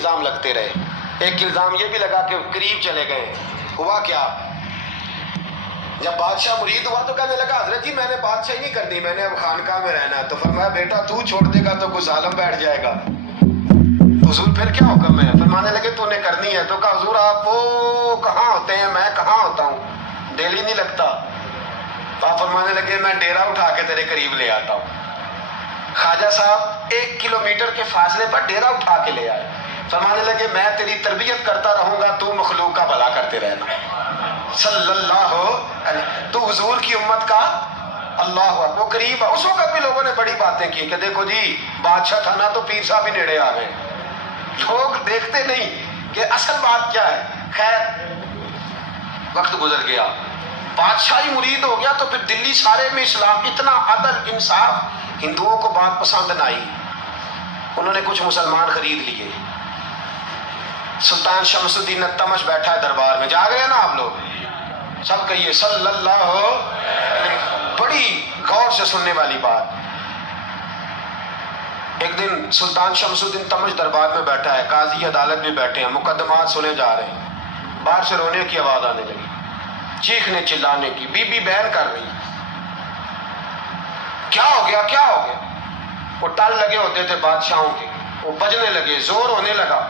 الزام لگتے رہے. ایک الزام یہ بھی لگا کہ قریب چلے گئے. ہوا کیا؟ جب بادشاہ مرید ہوا تو کہنے لگا حضرت جی میں نے بادشاہی نہیں کرنی, میں نے اب خانقاہ میں رہنا ہے. تو فرمایا بیٹا تو چھوڑ دے گا تو کوئی ظالم بیٹھ جائے گا. حضور پھر کیا حکم ہے؟ فرمانے لگے تو نے کرنی ہے. تو کہا حضور آپ وہ کہاں ہوتے ہیں, میں کہاں ہوتا ہوں, دل ہی نہیں لگتا. آپ فرمانے لگے میں ڈیرا اٹھا کے تیرے قریب لے آتا ہوں. خواجہ صاحب 1 کلومیٹر کے فاصلے پر ڈیرا اٹھا کے لے آئے. فرمانے لگے میں تیری تربیت کرتا رہوں گا, تو مخلوق کا بھلا کرتے رہنا. صلی اللہ علیہ, تو حضور کی امت کا اللہ وہ قریب. اس وقت بھی لوگوں نے بڑی باتیں کی کہ دیکھو جی بادشاہ تھا نا تو پیر صاحب بھی نیڑے آ گئے. لوگ دیکھتے نہیں کہ اصل بات کیا ہے. خیر وقت گزر گیا, بادشاہی مرید ہو گیا, تو پھر دلی سارے میں اسلام, اتنا عدل انصاف, ہندوؤں کو بات پسند نہ آئی. انہوں نے کچھ مسلمان خرید لیے. سلطان شمس الدین التمش بیٹھا ہے دربار میں, جا گئے نا آپ لوگ, سب کہیے صلی اللہ علیہ. بڑی غور سے سننے والی بات. ایک دن سلطان شمس الدین تمش دربار میں بیٹھا ہے, قاضی عدالت بھی بیٹھے ہیں, مقدمات سنے جا رہے ہیں. باہر سے رونے کی آواز آنے لگی, چیخنے چلانے کی. بی بی بیان کر رہی, کیا ہو گیا کیا ہو گیا. وہ ٹال لگے ہوتے تھے بادشاہوں کے, وہ بجنے لگے, زور ہونے لگا.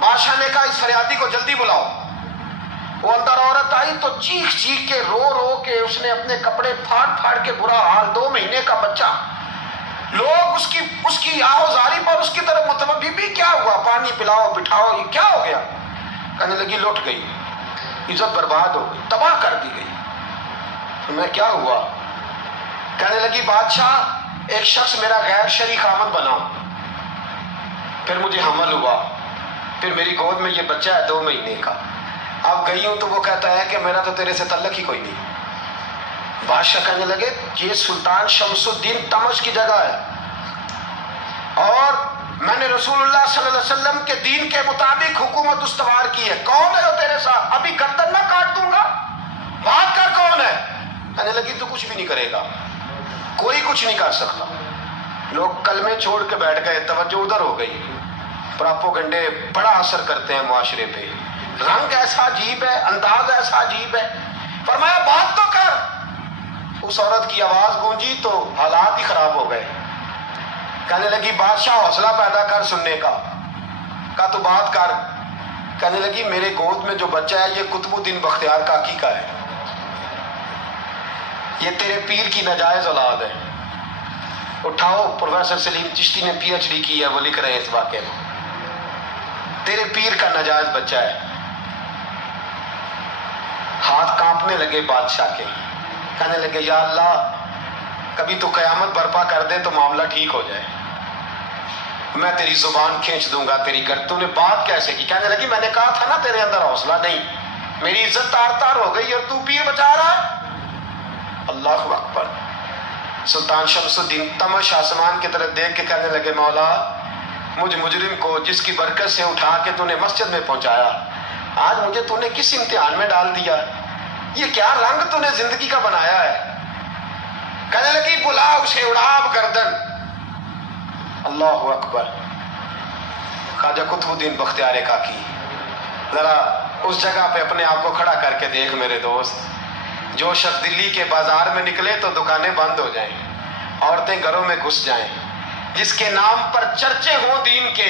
بادشاہ نے کہا اس فریادی کو جلدی بلاؤ. وہ اندر عورت آئی تو چیخ چیخ کے رو رو کے اس نے اپنے کپڑے پھاڑ پھاڑ کے, برا حال, 2 مہینے کا بچہ. لوگ اس کی آہوزاری پر اس کی طرف متوجہ. بی بی کیا ہوا, پانی پلاؤ بٹھاؤ, یہ کیا ہو گیا. کہنے لگی لٹ گئی, عزت برباد ہو گئی, تباہ کر دی گئی. میں کیا ہوا؟ کہنے لگی بادشاہ ایک شخص میرا غیر شرعی خامند بنا, پھر مجھے حمل ہوا, پھر میری گود میں یہ بچہ ہے 2 مہینے کا. اب گئی ہوں تو وہ کہتا ہے کہ میرا تو تیرے سے تعلق ہی کوئی نہیں. بادشاہ کہنے لگے یہ سلطان شمس الدین تمش کی جگہ ہے, اور میں نے رسول اللہ صلی اللہ علیہ وسلم کے دین کے مطابق حکومت استوار کی ہے. کون ہے وہ تیرے ساتھ؟ ابھی گردن نہ کاٹ دوں گا, بات کر کون ہے. کہنے لگی تو کچھ بھی نہیں کرے گا, کوئی کچھ نہیں کر سکتا. لوگ کلمے چھوڑ کے بیٹھ گئے, توجہ ادھر ہو گئی. پراپوگنڈے بڑا اثر کرتے ہیں معاشرے پہ. رنگ ایسا عجیب ہے, انداز ایسا عجیب ہے. فرمایا بات تو کر. اس عورت کی آواز گونجی تو حالات ہی خراب ہو گئے. کہنے لگی بادشاہ حوصلہ پیدا کر سننے کا. کہا تو بات کر. کہنے لگی میرے گود میں جو بچہ ہے یہ قطب الدین بختیار کاکی کا ہے, یہ تیرے پیر کی ناجائز اولاد ہے. اٹھاؤ, پروفیسر سلیم چشتی نے PhD کی ہے, وہ لکھ رہے ہیں اس واقعے میں. تیرے پیر کا ناجائز بچہ ہے. ہاتھ کانپنے لگے بادشاہ کے. کہنے لگے یا اللہ کبھی تو قیامت برپا کر دے تو معاملہ ٹھیک ہو جائے, میں تیری زبان کھینچ دوں گا. تیری تو نے بات کیسے کی؟ کہنے لگی میں نے کہا تھا نا تیرے اندر حوصلہ نہیں, میری عزت تار تار ہو گئی اور تو پیر بچا رہا ہے. اللہ اکبر. سلطان شمس الدین تمش آسمان کی طرف دیکھ کے کہنے لگے مولا مجھ مجرم کو جس کی برکت سے اٹھا کے تو نے مسجد میں پہنچایا, آج مجھے تو نے کس امتحان میں ڈال دیا. یہ کیا رنگ تو نے زندگی کا بنایا ہے. کہنے لگی بلا اسے, اڑاب گردن. اللہ اکبر. خواجہ قطب الدین بختیار کاکی, ذرا اس جگہ پہ اپنے آپ کو کھڑا کر کے دیکھ میرے دوست. جو شخص دلی کے بازار میں نکلے تو دکانیں بند ہو جائیں, عورتیں گھروں میں گھس جائیں, جس کے نام پر چرچے ہوں دین کے,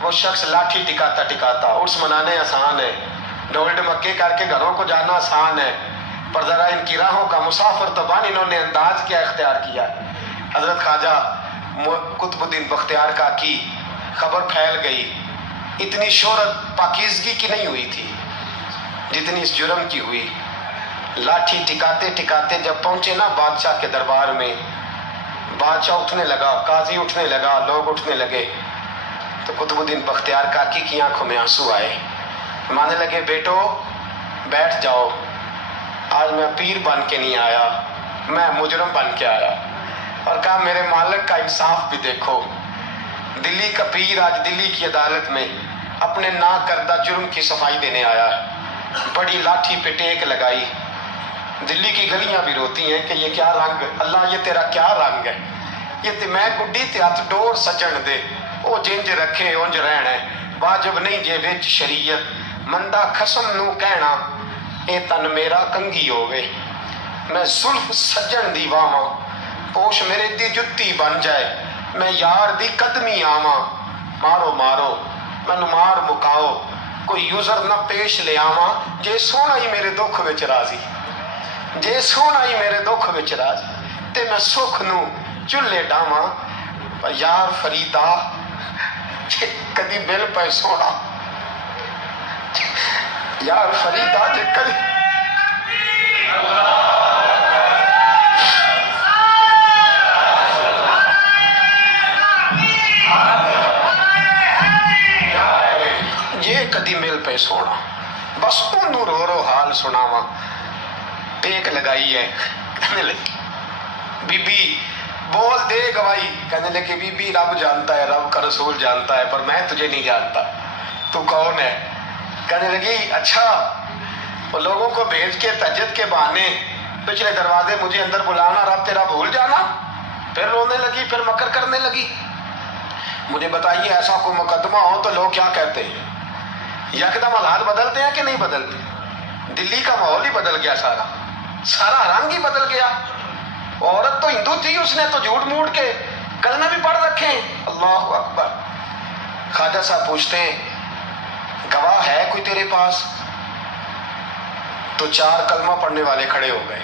وہ شخص لاٹھی ٹکاتا ٹکاتا. عرس منانے آسان ہے, ڈھول ڈمکے کر کے گھروں کو جانا آسان ہے, پر ذرا ان کی راہوں کا مسافر تو بن انہوں نے انداز کیا اختیار کیا. حضرت خواجہ قطب الدین بختیار کاکی, خبر پھیل گئی. اتنی شہرت پاکیزگی کی نہیں ہوئی تھی جتنی اس جرم کی ہوئی. لاٹھی ٹکاتے ٹکاتے جب پہنچے نا بادشاہ کے دربار میں, بادشاہ اٹھنے لگا, قاضی اٹھنے لگا, لوگ اٹھنے لگے, تو قطب الدین بختیار کاکی کی آنکھوں میں آنسو آئے. مانے لگے بیٹو بیٹھ جاؤ, آج میں پیر بن کے نہیں آیا, میں مجرم بن کے آیا. اور کہا میرے مالک کا انصاف بھی دیکھو. دلی کا پیر آج دلی کی عدالت میں اپنے نا کردہ جرم کی صفائی دینے آیا ہے. بڑی لاٹھی پہ ٹیک لگائی. دلی کی گلیاں بھی روتی ہیں کہ یہ کیا رنگ, اللہ یہ تیرا کیا رنگ ہے. یہ تے میں گڈی تے ہاتھ ڈور سجن دے, وہ جنج رکھے انج رہنا ہے، واجب نہیں جے وچ شریعت مندا خسم نو کہنا اے تن میرا کنگھی ہووے، میں زلف سجن دی واواں پوش میرے دی جتی بن جائے، میں یار دی قدمی آواں، مارو مارو مینو مار مکاؤ کوئی یوزر نہ پیش لے آواں، جے سونا ہی میرے دکھ وچ راضی، جے سونا ہی میرے دکھ وچ راضی تے میں سکھ نو چلے ڈاواں، یار فریدا جے کدی بل پے سونا، یار فریدا جے کدی جے کدی مل پہ سونا، بس انہوں رو رو حال سناواں، ٹیک لگائی ہے کہنے لگی بی بی بول دے گواہی، کہنے لگی بی بی رب جانتا ہے، رب کا رسول جانتا ہے، پر میں تجھے نہیں جانتا، تو کون ہے؟ کہنے لگی اچھا وہ لوگوں کو بھیج کے تہجد کے بہانے پچھلے دروازے مجھے اندر بلانا، رب تیرا بھول جانا، پھر رونے لگی، پھر مکر کرنے لگی۔ مجھے بتائیے ایسا کوئی مقدمہ ہو تو لوگ کیا کہتے ہیں؟ یکدم حالات بدلتے ہیں کہ نہیں بدلتے؟ دلی کا ماحول ہی بدل گیا، سارا رنگ ہی بدل گیا۔ عورت تو ہندو تھی، اس نے تو جھوٹ موٹ کے کلمے بھی پڑھ رکھے ہیں، اللہ اکبر۔ خواجہ صاحب پوچھتے ہیں گواہ ہے کوئی تیرے پاس؟ تو 4 کلمہ پڑھنے والے کھڑے ہو گئے۔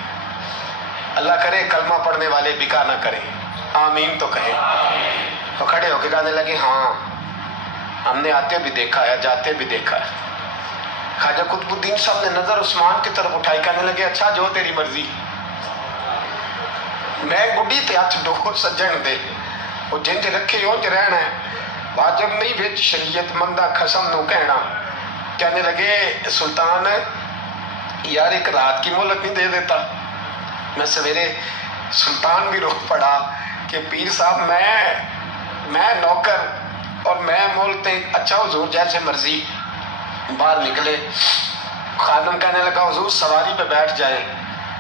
اللہ کرے کلمہ پڑھنے والے بکا نہ کریں، آمین تو کہیں۔ تو کھڑے ہو کے کہنے لگے ہاں ہم نے آتے بھی دیکھا ہے، جاتے بھی دیکھا ہے۔ خواجہ قطب الدین صاحب نے نظر عثمان کی طرف اٹھائی، کہنے لگے اچھا جو تیری مرضی، میں گڈی تے ہاتھ ڈو سجن دے، وہ جنج رکھے اونج رہنا ہے، واجب نہیں وچ شریعت مندا خسم نو کہنا۔ کہنے لگے سلطان یار ایک رات کی مہلت نہیں دے دیتا؟ میں سویرے سلطان بھی رو پڑا کہ پیر صاحب میں نوکر اور میں مولتے، اچھا حضور جیسے مرضی۔ باہر نکلے، خادم کہنے لگا حضور سواری پہ بیٹھ جائیں،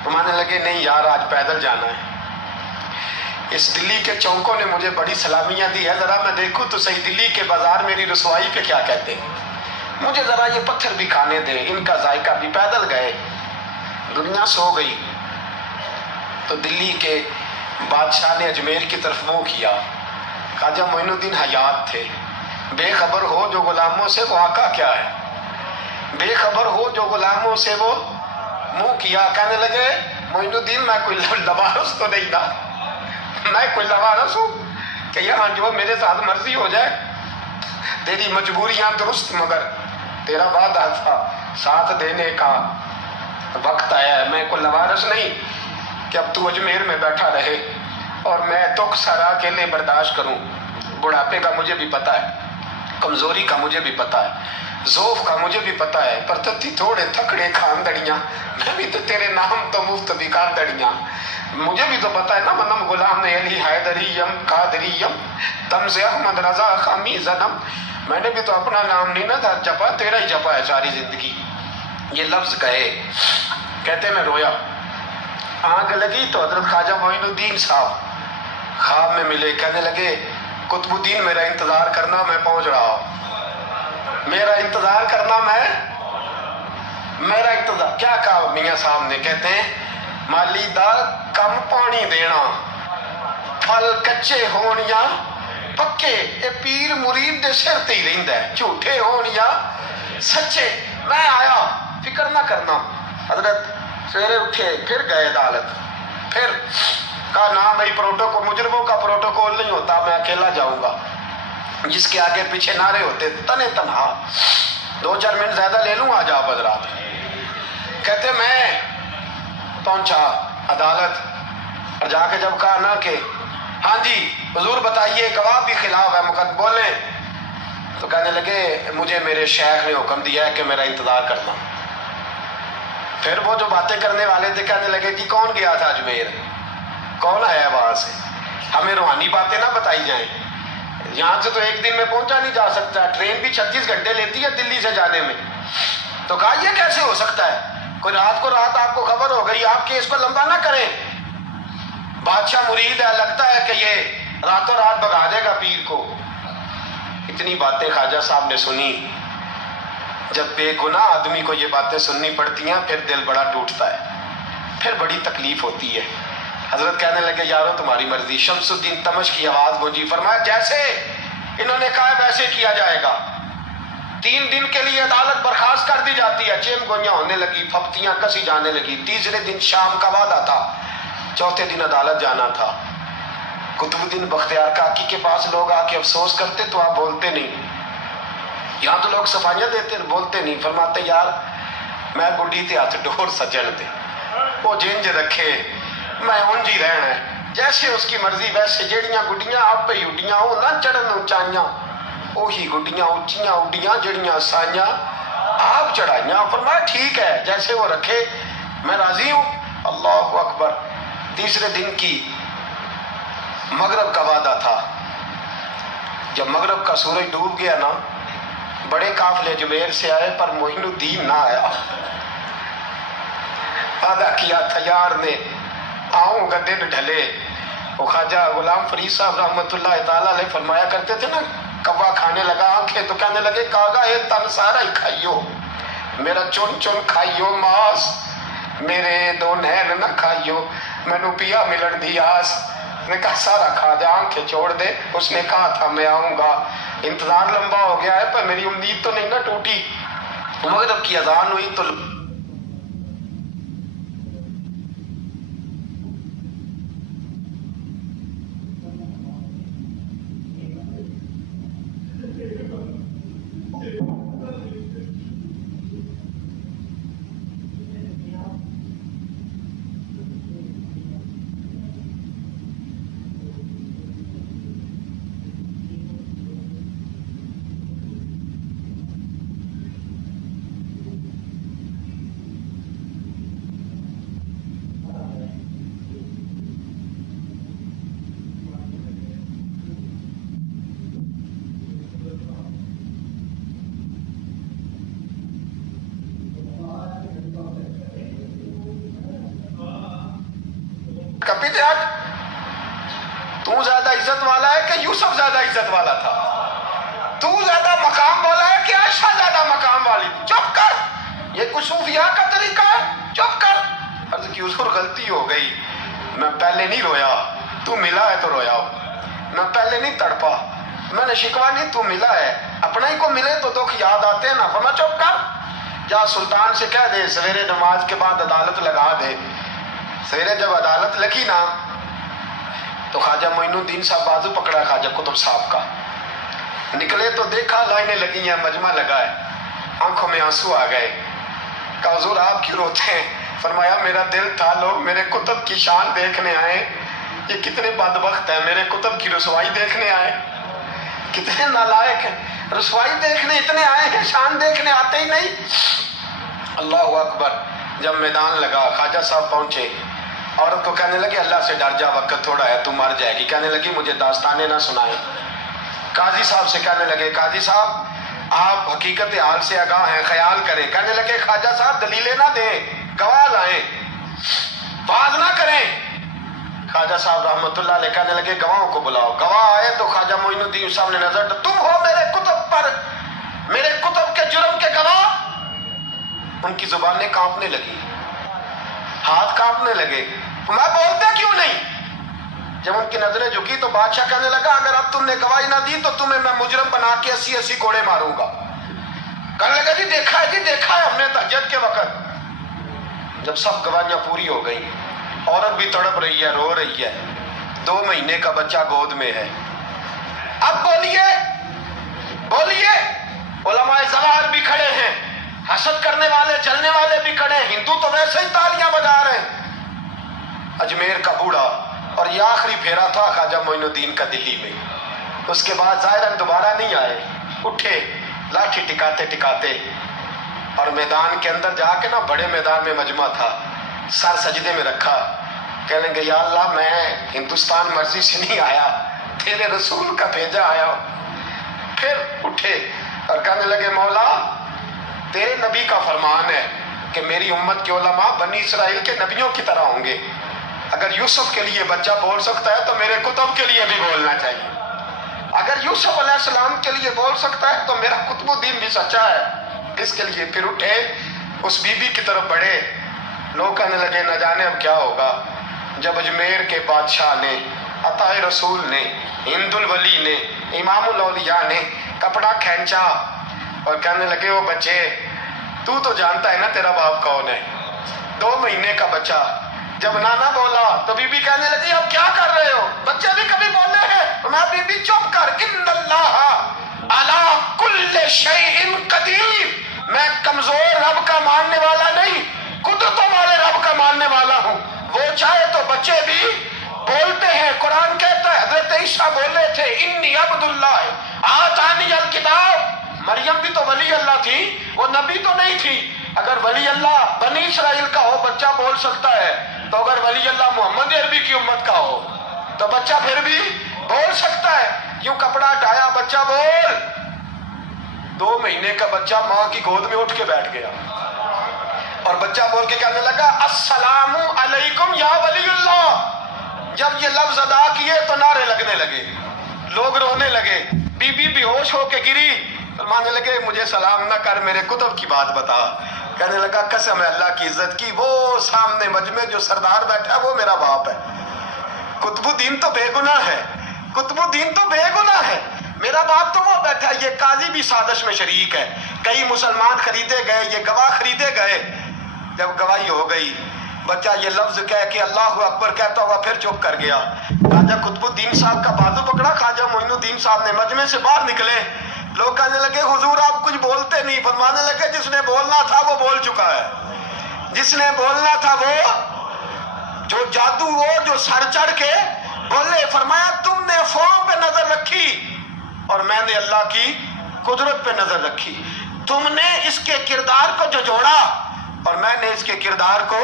مانے لگے نہیں یار آج پیدل جانا ہے۔ اس دلی کے چوکوں نے مجھے بڑی سلامیاں دی ہے، ذرا میں دیکھوں تو صحیح دلی کے بازار میری رسوائی پہ کیا کہتے ہیں، مجھے ذرا یہ پتھر بھی کھانے دے، ان کا ذائقہ بھی۔ پیدل گئے، دنیا سو گئی تو دلی کے بادشاہ نے اجمیر کی طرف منہ کیا۔ خواجہ معین الدین حیات تھے، بے خبر ہو جو غلاموں سے وہ آقا کیا ہے، بے خبر ہو جو غلاموں سے وہ منہ کیا۔ کہنے لگے معین الدین میں کوئی لوارس تو نہیں تھا، میں کوئی لوارس ہوں کہ یہاں جو میرے ساتھ مرضی ہو جائے؟ تیری مجبوریاں درست، مگر تیرا وعدہ تھا ساتھ دینے کا، وقت آیا ہے۔ میں کوئی لوارس نہیں کہ اب تو اجمیر میں بیٹھا رہے اور میں دکھ سارا اکیلے برداشت کروں۔ بڑھاپے کا مجھے بھی پتا ہے، کمزوری کا مجھے بھی پتا ہے، ذوف کا مجھے بھی پتا ہے، پر تتی تھوڑے تھکڑے خاندڑیاں، میں بھی تو تیرے نام تو مفت بھی کاندڑیاں، مجھے بھی تو پتا ہے نا منم غلام علی حیدریم قادریم تمز احمد رضا خامی زدم، میں نے بھی تو اپنا نام نہیں نہ تھا جپا، تیرا ہی جپا ہے ساری زندگی۔ یہ لفظ کہے، کہتے میں رویا، آنکھ لگی تو حضرت خواجہ معین الدین صاحب خواب میں ملے۔ کہنے لگے قطب الدین میرا انتظار کرنا، میں پہنچ رہا ہوں، میرا انتظار کرنا، میرا انتظار۔ کیا کہا میاں صاحب نے؟ کہتے ہیں مالی دا کم پانی دینا، پھل کچے ہون یا پکے، اے پیر مرید دے سر تے ہی رہندا ہے، جھوٹے ہون یا سچے۔ میں آیا، فکر نہ کرنا۔ حضرت سویرے اٹھے، پھر گئے عدالت، پھر کہا نہ بھائی پروٹوکول، مجرموں کا پروٹوکول نہیں ہوتا، میں اکیلا جاؤں گا، جس کے آگے پیچھے نعرے ہوتے تنے تنہا، 2-4 منٹ زیادہ لے لوں، آ جاؤ حضرات۔ کہتے میں پہنچا عدالت اور جا کے جب کہا نا کہ ہاں جی حضور بتائیے گواہ بھی خلاف ہے، مقدم بولیں، تو کہنے لگے مجھے میرے شیخ نے حکم دیا ہے کہ میرا انتظار کرنا۔ پھر وہ جو باتیں کرنے والے تھے کہنے لگے کہ کون گیا تھا اجمیر، کون آیا وہاں سے، ہمیں روحانی باتیں نہ بتائی جائیں، یہاں سے تو ایک دن میں پہنچا نہیں جا سکتا، ٹرین بھی 36 گھنٹے لیتی ہے دلی سے جانے میں۔ تو کہا یہ کیسے ہو سکتا ہے، کوئی رات کو رات آپ کو خبر ہو گئی، آپ کیس پر لمبا نہ کریں، بادشاہ مرید ہے، لگتا ہے کہ یہ راتوں رات بھگا دے گا پیر کو۔ اتنی باتیں خواجہ صاحب نے سنی. جب بے گناہ آدمی کو یہ باتیں سننی پڑتی ہیں پھر دل بڑا ٹوٹتا ہے، پھر بڑی تکلیف ہوتی ہے. حضرت کہنے لگے یارو تمہاری مرضی. شمس الدین تمش کی آواز گونجی، فرمایا جیسے انہوں نے کہا ویسے کیا جائے گا. 3 دن کے لیے عدالت برخاست کر دی جاتی ہے. چین گوئیاں ہونے لگی، پھپتیاں کسی جانے لگی. تیسرے دن شام کا وعدہ تھا، چوتھے دن عدالت جانا تھا. قطب الدین بختیار کاکی کے پاس لوگ آ کے افسوس کرتے تو آپ بولتے نہیں. یہاں تو لوگ صفائیاں دیتے بولتے نہیں. فرماتے یار میں گڈی تے ہاتھ ڈور سجن دے وہ جنج رکھے میں انج ہی رہنا ہے. جیسے اس کی مرضی ویسے. جیڑیاں گڈیاں آپ پہ اڈیاں وہ نہ چڑھن اونچائیاں، وہی گڈیاں اونچیاں اڈیاں جڑیاں سائیاں آپ چڑھائیاں. فرمایا ٹھیک ہے جیسے وہ رکھے میں راضی ہوں. اللہ اکبر. تیسرے دن کی مغرب کا وعدہ تھا. جب مغرب کا سورج ڈوب گیا نا، بڑے قافلے جبیر سے آئے پر معین الدین نہ آیا. وعدہ کیا تھا یار نے آؤں گا دن ڈھلے. وہ خواجہ غلام فرید صاحب رحمۃ اللہ تعالیٰ علیہ فرمایا کرتے تھے نا، کوا کھانے لگا آنکھیں تو کہنے لگے کاغا اے تن سارا ہی کھائیو، میرا چن چن کھائیو ماس، میرے 2 نین نہ کھائیو، مینو پیا ملن دی آس. نے کہا سارا کھا جا آنکھیں چھوڑ دے. اس نے کہا تھا میں آؤں گا. انتظار لمبا ہو گیا ہے پر میری امید تو نہیں نہ ٹوٹی. مغرب کی اذان ہوئی تو کپی ہٹ. تو زیادہ عزت والا ہے کہ یوسف زیادہ عزت والا تھا؟ تو زیادہ مقام والا ہے کہ عائشہ زیادہ مقام والی؟ چپ کر. یہ کچھ صوفیاء کا طریقہ ہے. چپ کر. عرض کی حضور غلطی ہو گئی، میں پہلے نہیں رویا، تو ملا ہے تو رویا ہو. میں پہلے نہیں تڑپا، میں نے شکوا نہیں، تو ملا ہے. اپنا ہی کو ملے تو دکھ یاد آتے ہیں نا. فرمایا چپ کر. جا سلطان سے کہہ دے سویرے نماز کے بعد عدالت لگا دے. سویرے جب عدالت لگی نا تو خواجہ معین الدین صاحب بازو پکڑا خواجہ قطب صاحب کا. نکلے تو دیکھا لائنیں لگی ہیں، مجمع لگا ہے. آنکھوں میں آنسو آ گئے. کہا حضور آپ کیوں روتے ہیں؟ فرمایا میرا دل تھا لوگ میرے کتب کی شان دیکھنے آئے. یہ کتنے بدبخت ہیں، میرے کتب کی رسوائی دیکھنے آئے. کتنے نالائق ہیں، رسوائی دیکھنے اتنے آئے ہیں، شان دیکھنے آتے ہی نہیں. اللہ اکبر. جب میدان لگا خواجہ صاحب پہنچے. عورت کو کہنے لگے اللہ سے ڈر جا، وقت تھوڑا ہے، تو مر جائے گی. کہنے لگی مجھے داستانیں نہ سنائیں. قاضی صاحب سے کہنے لگے قاضی صاحب آپ حقیقت حال سے آگاہ ہیں، خیال کریں. کہنے لگے خواجہ صاحب دلیلیں نہ دیں، گواہ لائیں، باز نہ کریں. خواجہ صاحب رحمۃ اللہ علیہ کہنے لگے گواہوں کو بلاؤ. گواہ آئے تو خواجہ معین الدین صاحب نے نظر تو تم ہو میرے کتب پر، میرے کتب کے جرم کے گواہ. ان کی زبانیں کانپنے لگی، ہاتھ کانپنے لگے. میں بولتے کیوں نہیں؟ جب ان کی نظریں جھکی تو بادشاہ کہنے لگا اگر اب تم نے گواہی نہ دی تو تمہیں میں مجرم بنا کے 80 کوڑے ماروں گا. کہنے لگا جی دیکھا ہے ہم نے تہجد کے وقت. جب سب گواہیاں پوری ہو گئی، عورت بھی تڑپ رہی ہے، رو رہی ہے، 2 مہینے کا بچہ گود میں ہے. اب بولیے علماء زوال بھی کھڑے ہیں، حسد کرنے والے جلنے والے بھی کھڑے ہیں. ہندو تو ویسے ہی تالیاں بجا رہے ہیں. اجمیر کا بوڑھا، اور یہ آخری پھیرا تھا خواجہ معین الدین کا دلی میں. اس کے بعد ظاہراً دوبارہ نہیں آئے. اٹھے لاٹھی ٹکاتے ٹکاتے اور میدان کے اندر جا کے نا، بڑے میدان میں مجمع تھا، سر سجدے میں رکھا. کہنے لگے یا اللہ میں ہندوستان مرضی سے نہیں آیا، تیرے رسول کا بھیجا آیا. پھر اٹھے اور کہنے لگے مولا تیرے نبی کا فرمان ہے کہ میری امت کے علماء بنی اسرائیل کے نبیوں کی طرح ہوں گے. اگر یوسف کے لیے بچہ بول سکتا ہے تو میرے کتب کے لیے بھی بولنا چاہیے. اگر یوسف علیہ السلام کے لیے بول سکتا ہے تو میرا قطب الدین بھی سچا ہے۔ اس کے لیے پھر اٹھے، اس بی بی کی طرف بڑھے، لوگ کہنے لگے نہ جانے اب کیا ہوگا۔ جب اجمیر کے بادشاہ نے، عطا رسول نے، ہند الولی نے، امام الاولیاء نے کپڑا کھینچا اور کہنے لگے وہ بچے تو جانتا ہے نا تیرا باپ کون ہے، 2 مہینے کا بچہ۔ جب نانا بولا تو بی بی کہنے لگی اب کیا کر رہے ہو، بچے بھی کبھی بولے ہیں؟ میں بی بی چپ کر، ان اللہ علی کل شیء قدیر، میں کمزور رب کا ماننے والا نہیں، قدرتوں والے رب کا ماننے والا ہوں، وہ چاہے تو بچے بھی بولتے ہیں۔ قرآن کہتا ہے حضرت عیسیٰ بولے تھے انی عبداللہ آتانی الکتاب، مریم بھی تو ولی اللہ تھی، وہ نبی تو نہیں تھی۔ اگر ولی اللہ بنی اسرائیل کا ہو بچہ بول سکتا ہے، تو اگر ولی اللہ محمد عربی کی امت کا ہو تو بچہ پھر بھی بول سکتا ہے۔ یوں کپڑا ہٹایا، بچہ بول، 2 مہینے کا بچہ ماں کی گود میں اٹھ کے بیٹھ گیا اور بچہ بول کے کہنے لگا السلام علیکم یا ولی اللہ۔ جب یہ لفظ ادا کیے تو نعرے لگنے لگے، لوگ رونے لگے، بی بی بے ہوش ہو کے گری، فرمانے لگے مجھے سلام نہ کر، میرے کتب کی بات بتا۔ کہنے لگا قسم ہے اللہ کی عزت کی، وہ سامنے مجمع جو سردار بیٹھا ہے وہ میرا باپ ہے، قطب الدین تو بے گناہ ہے، قطب الدین تو بے گناہ ہے، میرا باپ تو وہ بیٹھا ہے۔ یہ قاضی بھی سازش میں شریک ہے، کئی مسلمان خریدے گئے، یہ گواہ خریدے گئے۔ جب گواہی ہو گئی، بچہ یہ لفظ کہہ کے اللہ اکبر کہتا ہوا پھر چپ کر گیا۔ خواجہ قطب الدین صاحب کا بازو پکڑا، خواجہ معین الدین صاحب نے مجمع سے باہر نکلے، لوگ کہنے لگے حضور آپ کچھ بولتے نہیں، فرمانے لگے جس نے بولنا تھا وہ بول چکا ہے، جس نے بولنا تھا وہ، جو جادو وہ جو سر چڑھ کے بولے، فرمایا تم نے فارم پہ نظر رکھی اور میں نے اللہ کی قدرت پہ نظر رکھی، تم نے اس کے کردار کو جو جوڑا اور میں نے اس کے کردار کو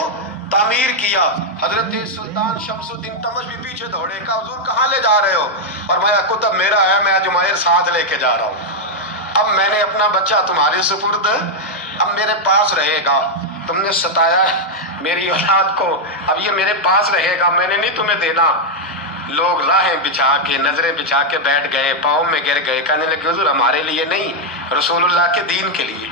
تعمیر کیا۔ حضرت سلطان شمس الدین تمش بھی پیچھے دوڑے، کہا حضور کہاں لے جا رہے ہو؟ اور میں کتب میرا ہے، میں جمائر ساتھ لے کے جا رہا ہوں، اب میں نے اپنا بچہ تمہارے سپرد، اب میرے پاس رہے گا، تم نے ستایا میری اولاد کو، اب یہ میرے پاس رہے گا، میں نے نہیں تمہیں دینا۔ لوگ راہیں بچھا کے، نظریں بچھا کے بیٹھ گئے، پاؤں میں گر گئے، کہنے لگے حضور ہمارے لیے نہیں، رسول اللہ کے دین کے لیے،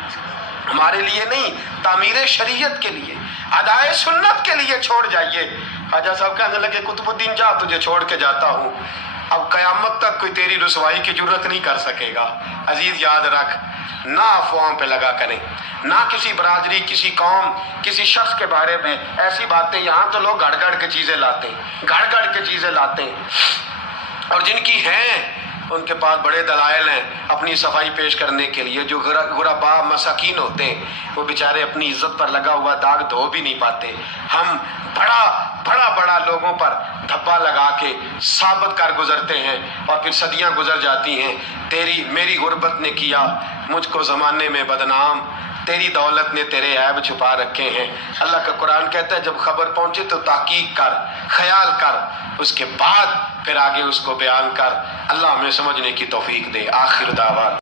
ہمارے لیے نہیں، تعمیر شریعت کے لیے، ادائے سنت کے لیے چھوڑ جائیے۔ خواجہ صاحب کہنے لگے قطب الدین جا، تجھے چھوڑ کے جاتا ہوں، اب قیامت تک کوئی تیری رسوائی کی جرت نہیں کر سکے گا۔ عزیز یاد رکھ، نہ افواہوں پہ لگا کریں، نہ کسی برادری، کسی قوم، کسی شخص کے بارے میں ایسی باتیں، یہاں تو لوگ گھڑ گھڑ کے چیزیں لاتے ہیں، گھڑ گھڑ کے چیزیں لاتے ہیں، اور جن کی ہیں ان کے پاس بڑے دلائل ہیں اپنی صفائی پیش کرنے کے لیے۔ جو غربا مساکین ہوتے ہیں وہ بیچارے اپنی عزت پر لگا ہوا داغ دھو بھی نہیں پاتے، ہم بڑا لوگوں پر دھبا لگا کے ثابت کر گزرتے ہیں اور پھر صدیاں گزر جاتی ہیں۔ میری غربت نے کیا مجھ کو زمانے میں بدنام، تیری دولت نے تیرے عیب چھپا رکھے ہیں۔ اللہ کا قرآن کہتا ہے جب خبر پہنچے تو تحقیق کر، خیال کر، اس کے بعد پھر آگے اس کو بیان کر۔ اللہ ہمیں سمجھنے کی توفیق دے۔ آخر دعوان